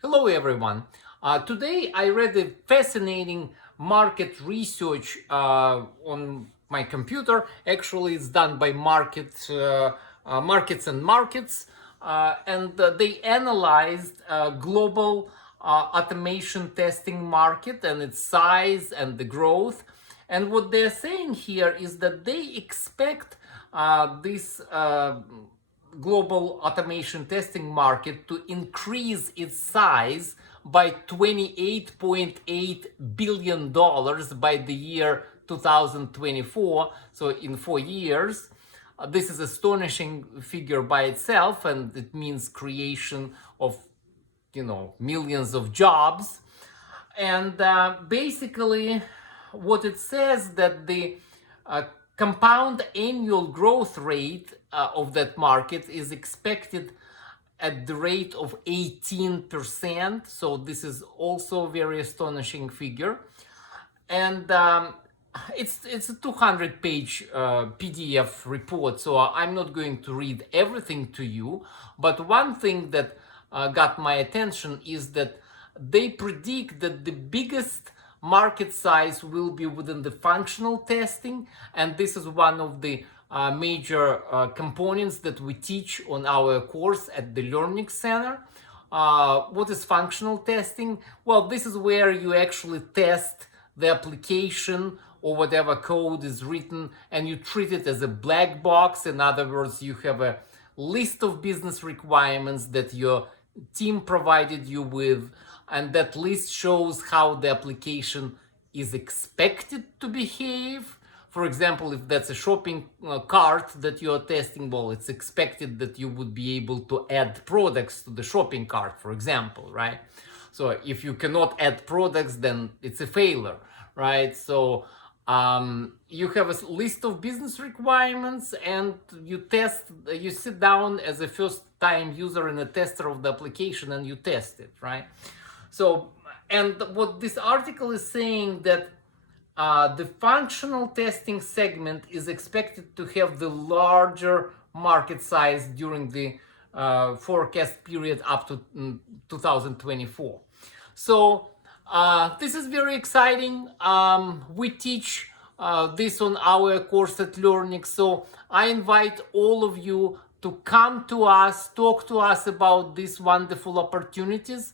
Hello everyone. Today I read a fascinating market research on my computer. Actually, it's done by Markets and Markets, and they analyzed global automation testing market and its size and the growth. And what they're saying here is that they expect this global automation testing market to increase its size by $28.8 billion by the year 2024. So in 4 years, this is astonishing figure by itself, and it means creation of millions of jobs. And basically what it says that the compound annual growth rate of that market is expected at the rate of 18%. So this is also a very astonishing figure. And it's a 200-page PDF report, so I'm not going to read everything to you. But one thing that got my attention is that they predict that the biggest market size will be within the functional testing, and this is one of the major components that we teach on our course at the Learnix Center. What is functional testing? Well, this is where you actually test the application or whatever code is written, and you treat it as a black box. In other words, you have a list of business requirements that your team provided you with, and that list shows how the application is expected to behave. For example, if that's a shopping cart that you're testing, well, it's expected that you would be able to add products to the shopping cart, for example, right? So if you cannot add products, then it's a failure, right? So you have a list of business requirements, and you sit down as a first-time user and a tester of the application, and you test it, right? So, and what this article is saying that the functional testing segment is expected to have the larger market size during the forecast period up to 2024. So this is very exciting. We teach this on our course at Learnix. So I invite all of you to come to us, talk to us about these wonderful opportunities.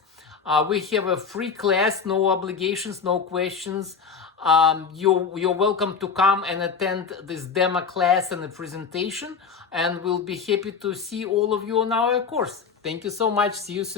We have a free class, no obligations, no questions. You're welcome to come and attend this demo class and the presentation, and we'll be happy to see all of you on our course. Thank you so much. See you soon.